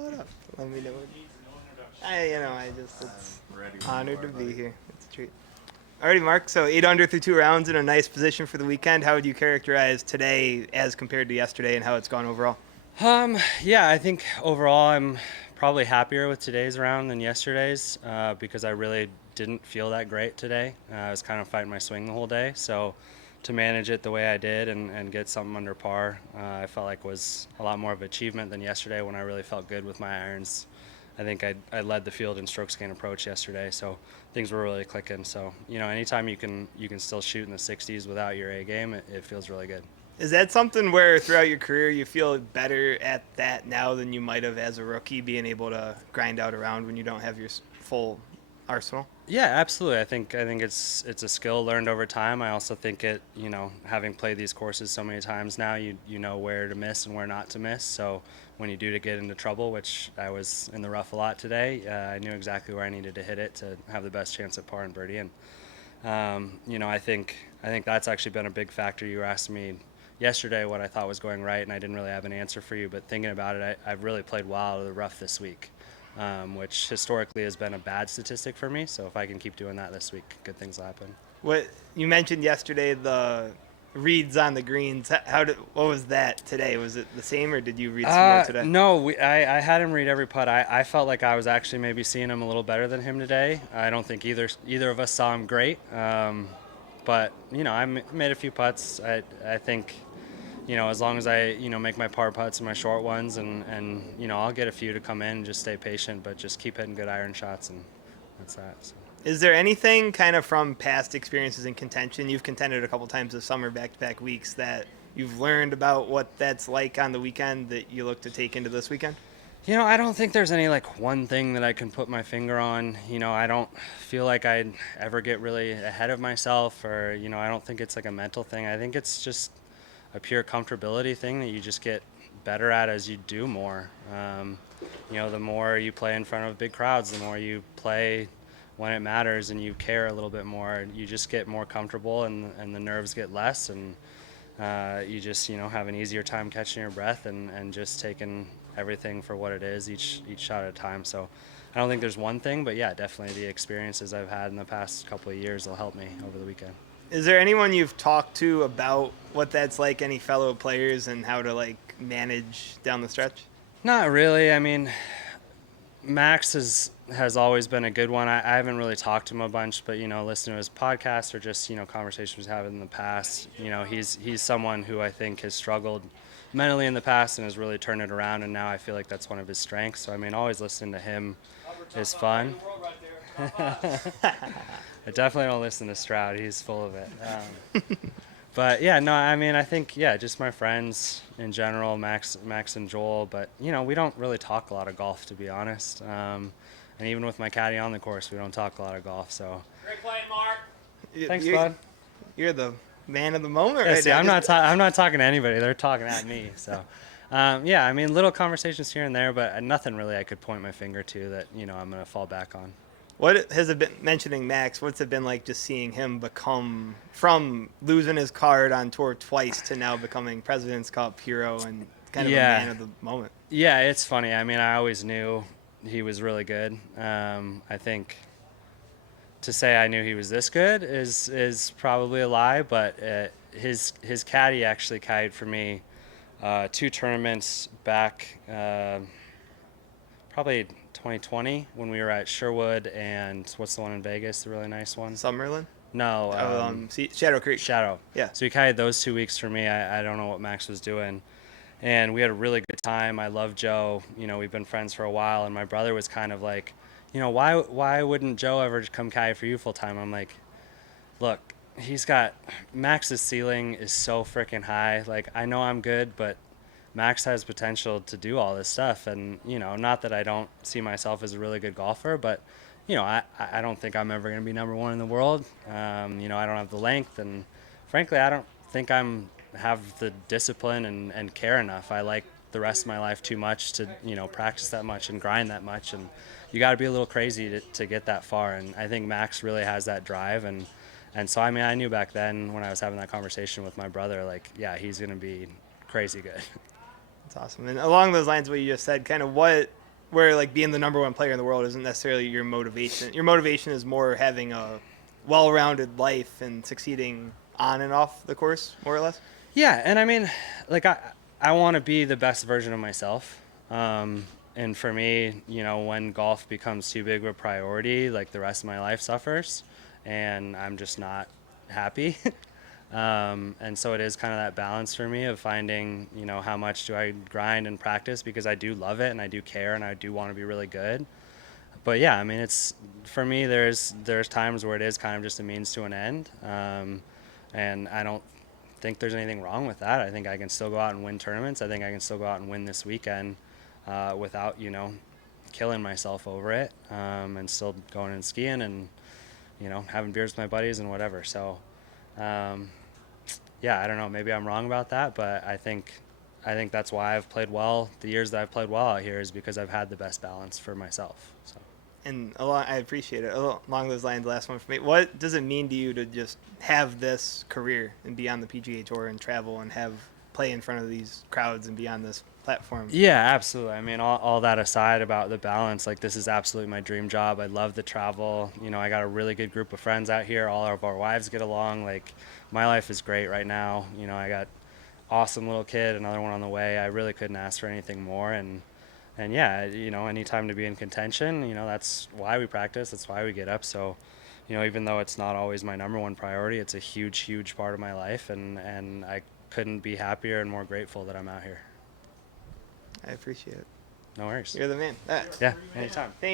What up? Let me know. It's honored to be here. It's a treat. Alrighty, Mark. So 8 under through 2 rounds in a nice position for the weekend. How would you characterize today as compared to yesterday, and how it's gone overall? Yeah, I think overall I'm probably happier with today's round than yesterday's because I really didn't feel that great today. I was kind of fighting my swing the whole day, so to manage it the way I did and get something under par, I felt like was a lot more of an achievement than yesterday when I really felt good with my irons. I think I led the field in strokes gained approach yesterday, so things were really clicking. So anytime you can still shoot in the 60s without your A game, it feels really good. Is that something where throughout your career you feel better at that now than you might have as a rookie, being able to grind out around when you don't have your full arsenal? Yeah, absolutely. I think it's a skill learned over time. I also think having played these courses so many times now, you know where to miss and where not to miss. So when you do to get into trouble, which I was in the rough a lot today, I knew exactly where I needed to hit it to have the best chance at par and birdie. And I think that's actually been a big factor. You were asking me yesterday what I thought was going right, and I didn't really have an answer for you. But thinking about it, I've really played well out of the rough this week, which historically has been a bad statistic for me. So if I can keep doing that this week, good things will happen. What you mentioned yesterday, the reads on the greens. What was that today? Was it the same, or did you read some more today? No, I had him read every putt. I felt like I was actually maybe seeing him a little better than him today. I don't think either of us saw him great, but I made a few putts. I think as long as I make my par putts and my short ones, and I'll get a few to come in and just stay patient, but just keep hitting good iron shots, and that's that. So. Is there anything kind of from past experiences in contention? You've contended a couple times this summer, back-to-back weeks, that you've learned about what that's like on the weekend that you look to take into this weekend? I don't think there's any like one thing that I can put my finger on. I don't feel like I'd ever get really ahead of myself, or I don't think it's like a mental thing. I think it's just a pure comfortability thing that you just get better at as you do more. The more you play in front of big crowds, the more you play when it matters and you care a little bit more, you just get more comfortable, and the nerves get less, and you just have an easier time catching your breath and just taking everything for what it is each shot at a time. So I don't think there's one thing, but yeah, definitely the experiences I've had in the past couple of years will help me over the weekend. Is there anyone you've talked to about what that's like, any fellow players, and how to like manage down the stretch? Not really. I mean, Max has always been a good one. I haven't really talked to him a bunch, but listening to his podcast or just conversations we've had in the past, he's someone who I think has struggled mentally in the past and has really turned it around, and now I feel like that's one of his strengths. So I mean, always listening to him is fun. I definitely don't listen to Stroud. He's full of it. But yeah, no, I mean, I think just my friends in general, Max and Joel. But we don't really talk a lot of golf, to be honest. And even with my caddy on the course, we don't talk a lot of golf. So Great playing, Mark. thanks, you're, bud. You're the man of the moment Yeah, right see, now. I'm not talking to anybody. They're talking at me. So yeah, I mean, little conversations here and there, but nothing really I could point my finger to that I'm gonna fall back on. What has it been, mentioning Max, what's it been like just seeing him become, from losing his card on tour twice to now becoming President's Cup hero and kind of a man of the moment? Yeah, it's funny. I mean, I always knew he was really good. I think to say I knew he was this good is probably a lie, but his caddy actually caddied for me 2 tournaments back, probably 2020 when we were at Sherwood, and what's the one in Vegas, the really nice one? Summerlin? No. Shadow Creek. Shadow. Yeah. So he caddied those 2 weeks for me. I don't know what Max was doing. And we had a really good time. I love Joe. We've been friends for a while, and my brother was kind of like, why wouldn't Joe ever come caddy for you full time? I'm like, look, Max's ceiling is so freaking high. Like, I know I'm good, but Max has potential to do all this stuff. And, not that I don't see myself as a really good golfer, but, I don't think I'm ever going to be number one in the world. I don't have the length, and frankly, I don't think have the discipline and care enough. I like the rest of my life too much to practice that much and grind that much, and you got to be a little crazy to get that far. And I think Max really has that drive, and so I mean, I knew back then when I was having that conversation with my brother, like, yeah, he's gonna be crazy good. That's awesome. And along those lines, what you just said, kind of what where like being the number one player in the world isn't necessarily your motivation. Your motivation is more having a well-rounded life and succeeding on and off the course, more or less. Yeah, and I mean, like I want to be the best version of myself. And for me, you know, when golf becomes too big of a priority, like the rest of my life suffers, and I'm just not happy. And so it is kind of that balance for me of finding, you know, how much do I grind and practice, because I do love it and I do care and I do want to be really good. But yeah, I mean, it's for me. There's times where it is kind of just a means to an end, and I don't think there's anything wrong with that. I think I can still go out and win tournaments. I think I can still go out and win this weekend without, you know, killing myself over it, and still going and skiing and, you know, having beers with my buddies and whatever. So, yeah, I don't know. Maybe I'm wrong about that, but I think that's why I've played well. The years that I've played well out here is because I've had the best balance for myself. So. And I appreciate it. Along those lines, last one for me. What does it mean to you to just have this career and be on the PGA Tour and travel and have play in front of these crowds and be on this platform? Yeah, absolutely. I mean, all that aside about the balance, like this is absolutely my dream job. I love the travel. You know, I got a really good group of friends out here. All of our wives get along. Like my life is great right now. You know, I got awesome little kid, another one on the way. I really couldn't ask for anything more. And yeah, you know, anytime to be in contention, you know, that's why we practice. That's why we get up. So, you know, even though it's not always my number one priority, it's a huge, huge part of my life. And I couldn't be happier and more grateful that I'm out here. I appreciate it. No worries. You're the man. Yeah, anytime. Thank